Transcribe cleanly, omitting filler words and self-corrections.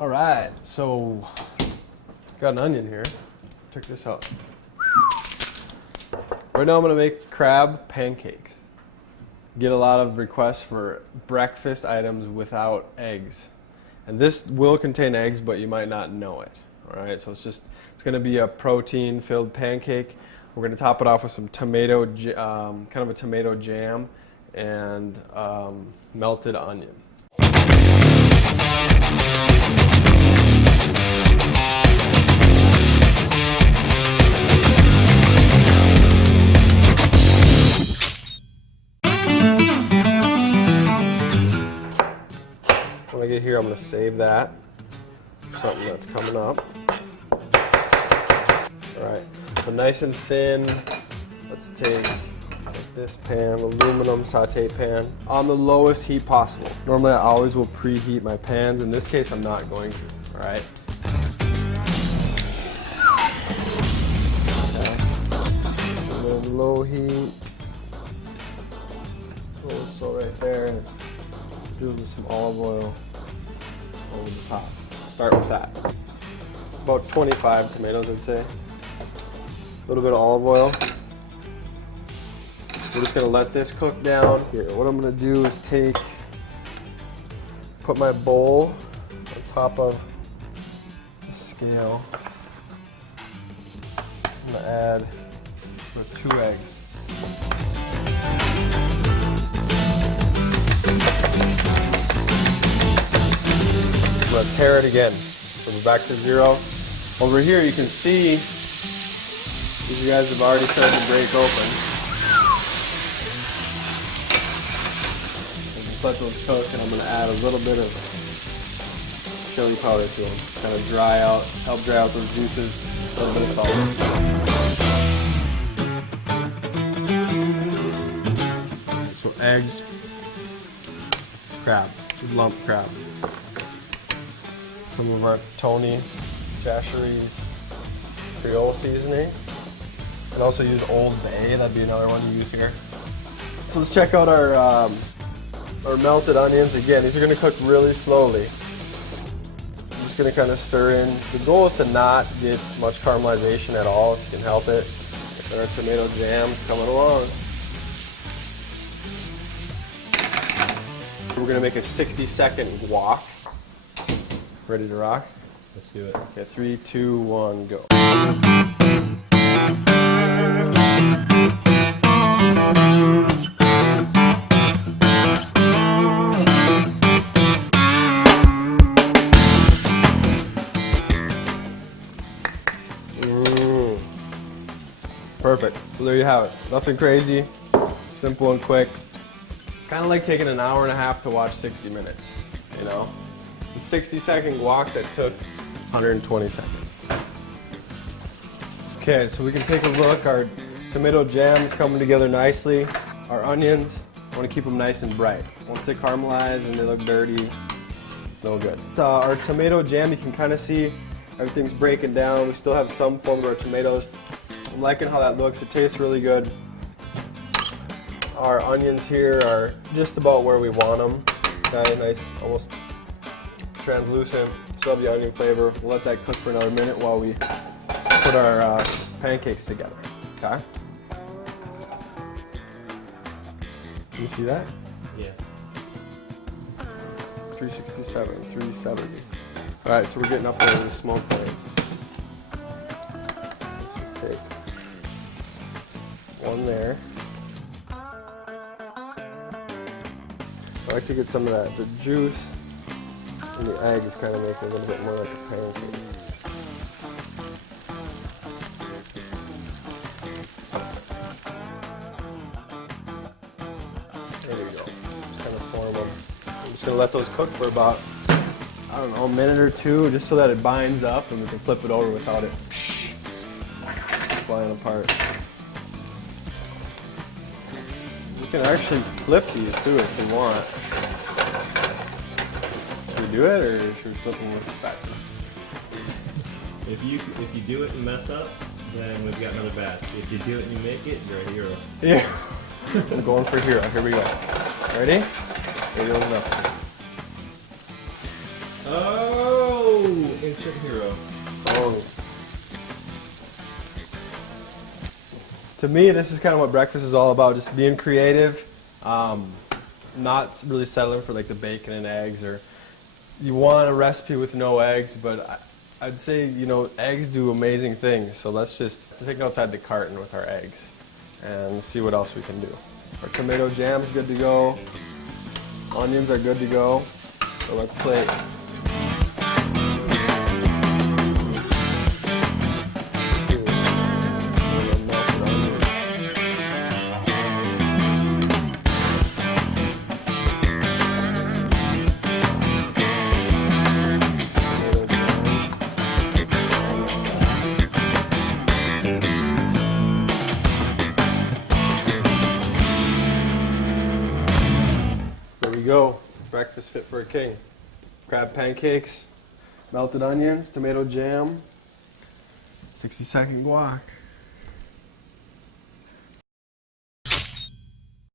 All right, so got an onion here. Check this out. Right now I'm gonna make crab pancakes. Get a lot of requests for breakfast items without eggs. And this will contain eggs, but you might not know it. All right, so it's gonna be a protein-filled pancake. We're gonna top it off with some tomato, kind of a tomato jam, and melted onion. When I get here, I'm going to save that. Something that's coming up. Alright, so nice and thin. Let's take this pan, aluminum saute pan, on the lowest heat possible. Normally I always will preheat my pans. In this case, I'm not going to. Alright. Okay. And then low heat. So right there. And do some olive oil over the top. Start with that. About 25 tomatoes, I'd say. A little bit of olive oil. We're just gonna let this cook down. Here, what I'm gonna do is put my bowl on top of the scale. I'm gonna add with 2 eggs. I'm gonna tear it again. So we're back to 0. Over here you can see these guys have already started to break open. So just let those cook, and I'm gonna add a little bit of chili powder to them. Kind of help dry out those juices, a little bit of salt. So eggs, crab, lump crab. Some of our Tony Chachere's Creole seasoning. And also use Old Bay, that'd be another one to use here. So let's check out our melted onions. Again, these are gonna cook really slowly. I'm just gonna kind of stir in. The goal is to not get much caramelization at all, if you can help it. And our tomato jam's coming along. We're gonna make a 60-second guac. Ready to rock? Let's do it. Okay, 3, 2, 1, go. Perfect. So there you have it. Nothing crazy, simple and quick. Kind of like taking an hour and a half to watch 60 minutes, you know? It's a 60-second guac that took 120 seconds. Okay, so we can take a look. Our tomato jam's coming together nicely. Our onions, I want to keep them nice and bright. Once they caramelize and they look dirty, it's no good. Our tomato jam, you can kind of see everything's breaking down. We still have some form of our tomatoes. I'm liking how that looks. It tastes really good. Our onions here are just about where we want them. Got a nice, almost translucent. Still have the onion flavor. We'll let that cook for another minute while we put our pancakes together. Okay? You see that? Yeah. 367, 370. All right, so we're getting up there to the smoke point. Let's just take one there. I like to get some of that, the juice and the egg is kind of making it a little bit more like a pancake. There you go. Just kind of form them. I'm just going to let those cook for about, I don't know, a minute or two, just so that it binds up and we can flip it over without it flying apart. You can actually flip these too if you want. Should we do it, or should we flip them with the spatula? If you do it and mess up, then we've got another batch. If you do it and you make it, you're a hero. Yeah. I'm going for hero. Here we go. Ready? Here goes nothing. Oh, instant hero. Oh. To me, this is kind of what breakfast is all about, just being creative, not really settling for like the bacon and eggs, or you want a recipe with no eggs, but I'd say, you know, eggs do amazing things, so let's just think outside the carton with our eggs and see what else we can do. Our tomato jam's good to go, onions are good to go, so let's plate. There we go. Breakfast fit for a king. Crab pancakes, melted onions, tomato jam, 60-second guac.